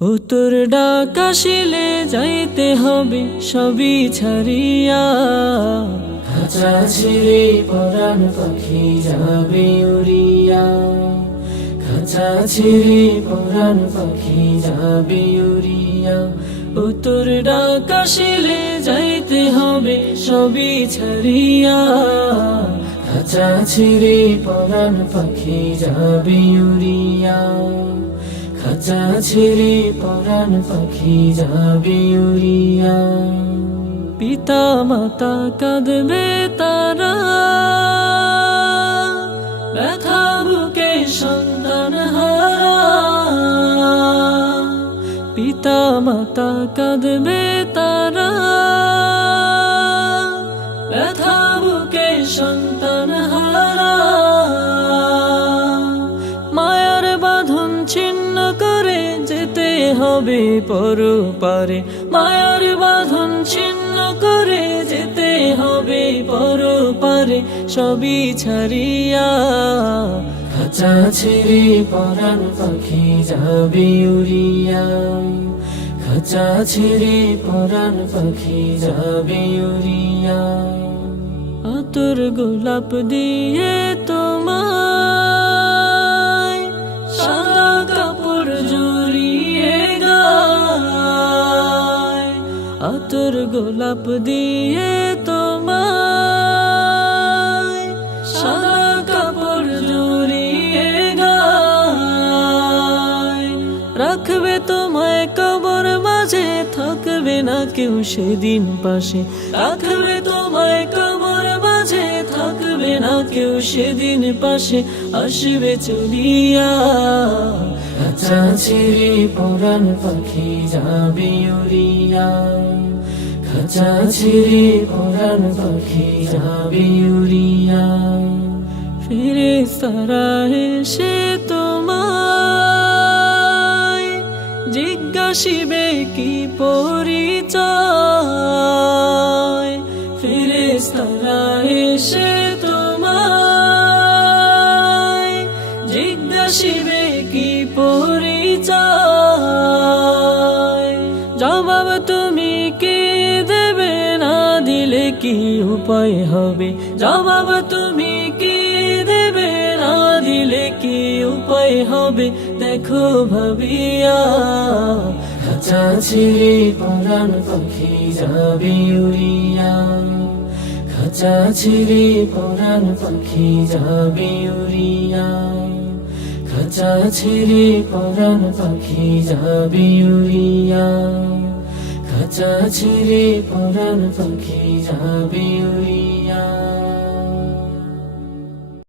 উত্তর ডাক আসিলে যাইতে হবে সবই ছাড়িয়া। খাঁচা ছিঁড়ে পরাণ পাখি যাবে উড়িয়া। খাঁচা ছিঁড়ে পরাণ পাখি যাবে উড়িয়া। উত্তর ডাক আসিলে যাইতে হবে সবই ছাড়িয়া। খাঁচা ছিঁড়ে পরাণ পাখি যাবে উড়িয়া। খাঁচা ছেড়ে পরাণ পাখি যাবে উড়িয়া। পিতা মাতা কাঁদবে তারা। ব্যথা বুকে সন্তান হারা। পিতা মাতা কাঁদবে তারা। ব্যথা বুকে সন্তান করে যেতে হবে পর পারে মায়ার বাঁধন ছিন্ন করে যেতে হবে পর পারে সবই ছাড়িয়া খাঁচা ছেড়ে পরাণ পাখি যাবে উড়িয়া। খাঁচা ছেড়ে পরাণ পাখি যাবে উড়িয়া। আতর গোলাপ দিয়ে তোমায় গোলাপ দিয়ে তোমায় সাদা কাপড় জড়িয়ে গায়। রাখবে তোমায় কবর মাঝে, থাকবে না কেউ সেদিন পাশে। রাখবে তোমায় কবর মাঝে, থাকবে না কেউ সেদিন পাশে। আসবে চলিয়া। আচ্ছা ছেড়ে পরাণ পাখি যাবে উড়িয়া। খাঁচা ছেড়ে পরাণ পাখি যাবে উড়িয়া। ফিরে সারা এসে তোমায় জিজ্ঞাসিবে কি পরিচয়। ফিরে সারা এসে তোমায় জিজ্ঞাসিবে কি উপায় হবে? জবাব তুমি কি দেবে? না দিলে কি উপায় হবে? দেখো ভাবিয়া খাঁচা ছিঁড়ে পরাণ পাখি যাবে উড়িয়া। খাঁচা ছিঁড়ে পরাণ পাখি যাবে উড়িয়া। খাঁচা ছিঁড়ে পরাণ পাখি যাবে উড়িয়া। খাঁচা ছিঁড়ে পরাণ পাখি যাবে উড়িয়া।